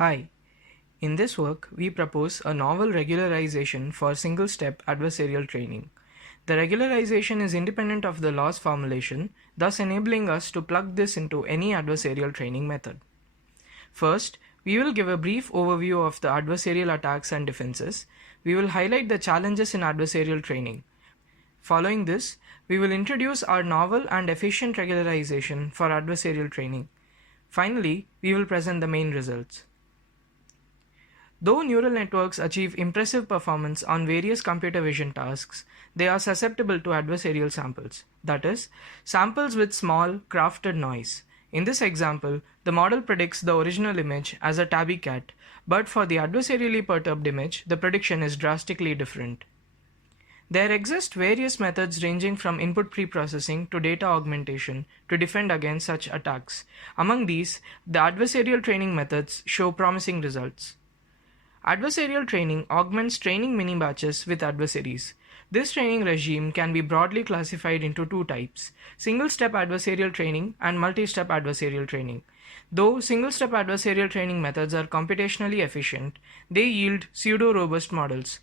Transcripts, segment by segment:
Hi, in this work we propose a novel regularization for single-step adversarial training. The regularization is independent of the loss formulation, thus enabling us to plug this into any adversarial training method. First, we will give a brief overview of the adversarial attacks and defenses. We will highlight the challenges in adversarial training. Following this, we will introduce our novel and efficient regularization for adversarial training. Finally, we will present the main results. Though neural networks achieve impressive performance on various computer vision tasks, they are susceptible to adversarial samples, that is, samples with small, crafted noise. In this example, the model predicts the original image as a tabby cat, but for the adversarially perturbed image, the prediction is drastically different. There exist various methods ranging from input preprocessing to data augmentation to defend against such attacks. Among these, the adversarial training methods show promising results. Adversarial training augments training mini-batches with adversaries. This training regime can be broadly classified into two types: single-step adversarial training and multi-step adversarial training. Though single-step adversarial training methods are computationally efficient, they yield pseudo-robust models,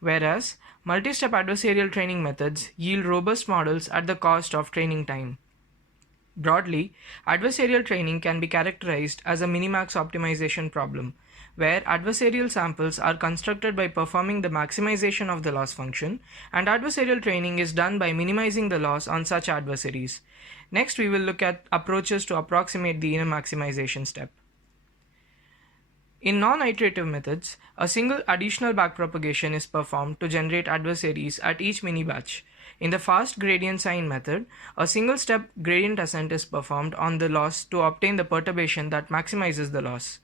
whereas multi-step adversarial training methods yield robust models at the cost of training time. Broadly, adversarial training can be characterized as a minimax optimization problem, where adversarial samples are constructed by performing the maximization of the loss function, and adversarial training is done by minimizing the loss on such adversaries. Next, we will look at approaches to approximate the inner maximization step. In non-iterative methods, a single additional backpropagation is performed to generate adversaries at each mini-batch. In the fast gradient sign method, a single-step gradient ascent is performed on the loss to obtain the perturbation that maximizes the loss.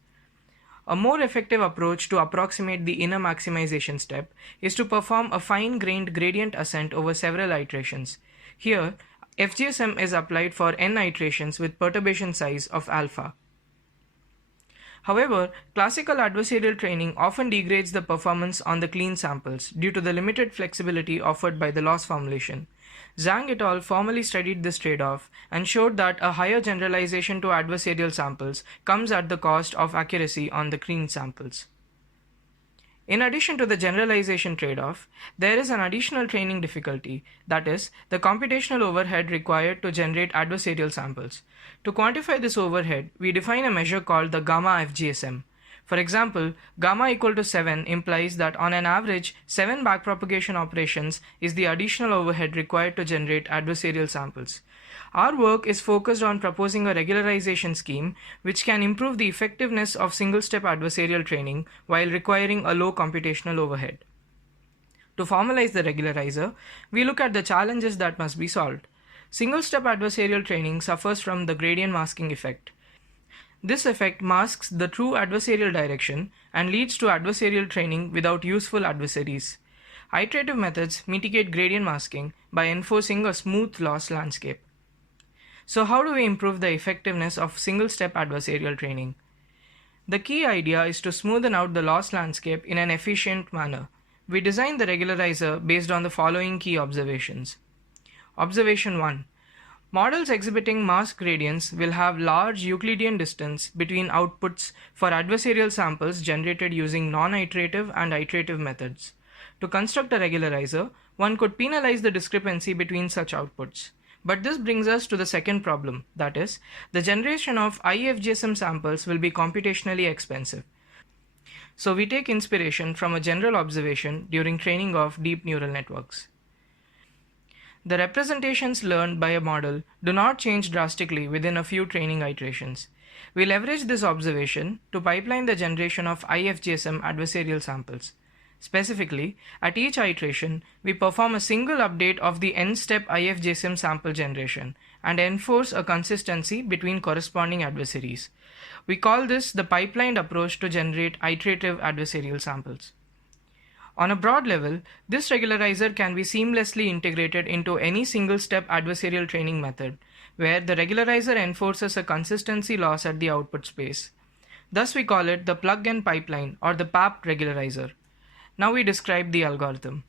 A more effective approach to approximate the inner maximization step is to perform a fine-grained gradient ascent over several iterations. Here, FGSM is applied for n iterations with perturbation size of alpha. However, classical adversarial training often degrades the performance on the clean samples due to the limited flexibility offered by the loss formulation. Zhang et al. Formally studied this trade-off and showed that a higher generalization to adversarial samples comes at the cost of accuracy on the clean samples. In addition to the generalization trade-off, there is an additional training difficulty, that is, the computational overhead required to generate adversarial samples. To quantify this overhead, we define a measure called the gamma FGSM. For example, gamma equal to 7 implies that on an average, 7 backpropagation operations is the additional overhead required to generate adversarial samples. Our work is focused on proposing a regularization scheme which can improve the effectiveness of single-step adversarial training while requiring a low computational overhead. To formalize the regularizer, we look at the challenges that must be solved. Single-step adversarial training suffers from the gradient masking effect. This effect masks the true adversarial direction and leads to adversarial training without useful adversaries. Iterative methods mitigate gradient masking by enforcing a smooth loss landscape. So how do we improve the effectiveness of single-step adversarial training? The key idea is to smoothen out the loss landscape in an efficient manner. We designed the regularizer based on the following key observations. Observation 1. Models exhibiting mask gradients will have large Euclidean distance between outputs for adversarial samples generated using non-iterative and iterative methods. To construct a regularizer, one could penalize the discrepancy between such outputs. But this brings us to the second problem, that is, the generation of IFGSM samples will be computationally expensive. So we take inspiration from a general observation during training of deep neural networks. The representations learned by a model do not change drastically within a few training iterations. We leverage this observation to pipeline the generation of IFGSM adversarial samples. Specifically, at each iteration, we perform a single update of the n-step IFGSM sample generation and enforce a consistency between corresponding adversaries. We call this the pipelined approach to generate iterative adversarial samples. On a broad level, this regularizer can be seamlessly integrated into any single-step adversarial training method, where the regularizer enforces a consistency loss at the output space. Thus we call it the plug-and pipeline or the PAP regularizer. Now we describe the algorithm.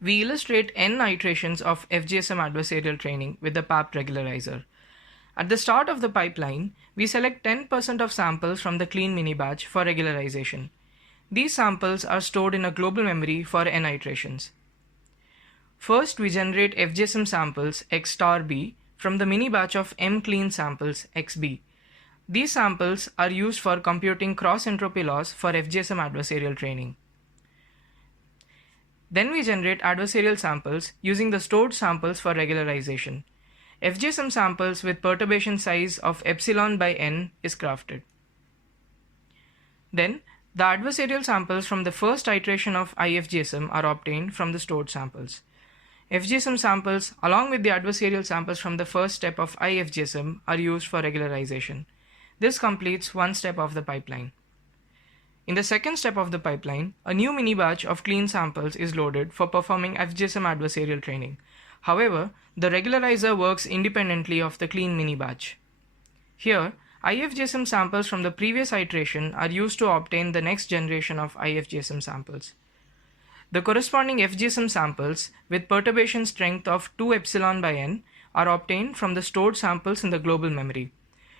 We illustrate n iterations of FGSM adversarial training with the PAP regularizer. At the start of the pipeline, we select 10% of samples from the clean mini batch for regularization. These samples are stored in a global memory for n iterations. First, we generate FGSM samples x star b from the mini batch of m clean samples xb. These samples are used for computing cross-entropy loss for FGSM adversarial training. Then we generate adversarial samples using the stored samples for regularization. FGSM samples with perturbation size of epsilon by n is crafted. Then, the adversarial samples from the first iteration of IFGSM are obtained from the stored samples. FGSM samples along with the adversarial samples from the first step of IFGSM are used for regularization. This completes one step of the pipeline. In the second step of the pipeline, a new mini batch of clean samples is loaded for performing FGSM adversarial training. However, the regularizer works independently of the clean mini batch. Here, IFGSM samples from the previous iteration are used to obtain the next generation of IFGSM samples. The corresponding FGSM samples with perturbation strength of 2 epsilon by n are obtained from the stored samples in the global memory.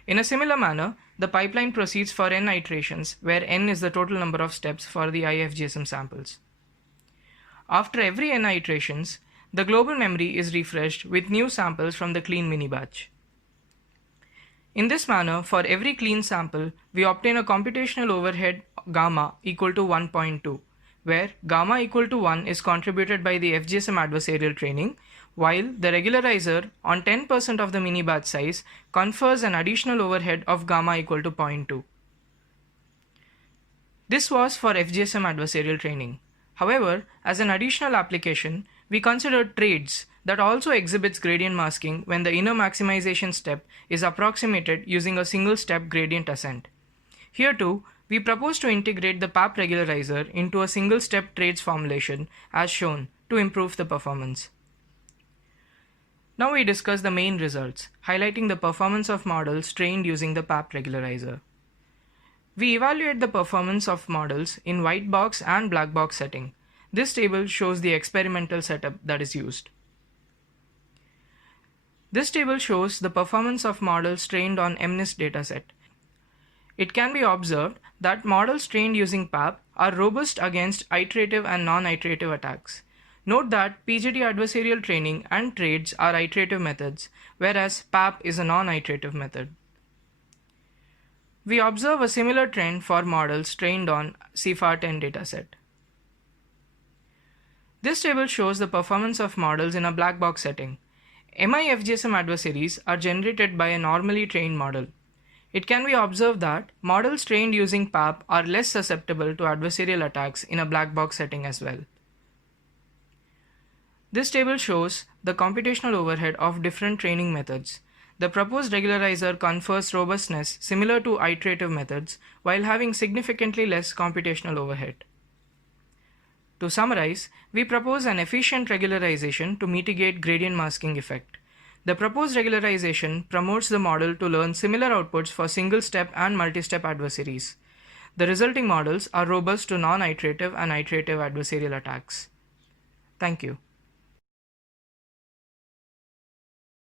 In a similar manner, the pipeline proceeds for n iterations, where n is the total number of steps for the IFGSM samples. After every n iterations, the global memory is refreshed with new samples from the clean mini batch. In this manner, for every clean sample, we obtain a computational overhead gamma equal to 1.2, where gamma equal to 1 is contributed by the FGSM adversarial training, while the regularizer on 10% of the mini batch size confers an additional overhead of gamma equal to 0.2. This was for FGSM adversarial training. However, as an additional application, we considered trades that also exhibits gradient masking when the inner maximization step is approximated using a single step gradient ascent. Here too, we propose to integrate the PAP regularizer into a single step trades formulation as shown to improve the performance. Now we discuss the main results, highlighting the performance of models trained using the PAP regularizer. We evaluate the performance of models in white box and black box setting. This table shows the experimental setup that is used. This table shows the performance of models trained on MNIST dataset. It can be observed that models trained using PAP are robust against iterative and non-iterative attacks. Note that PGT adversarial training and trades are iterative methods, whereas PAP is a non-iterative method. We observe a similar trend for models trained on CFAR10 dataset. This table shows the performance of models in a black box setting. MI-FGSM adversaries are generated by a normally trained model. It can be observed that models trained using PAP are less susceptible to adversarial attacks in a black box setting as well. This table shows the computational overhead of different training methods. The proposed regularizer confers robustness similar to iterative methods while having significantly less computational overhead. To summarize, we propose an efficient regularization to mitigate gradient masking effect. The proposed regularization promotes the model to learn similar outputs for single-step and multi-step adversaries. The resulting models are robust to non-iterative and iterative adversarial attacks. Thank you.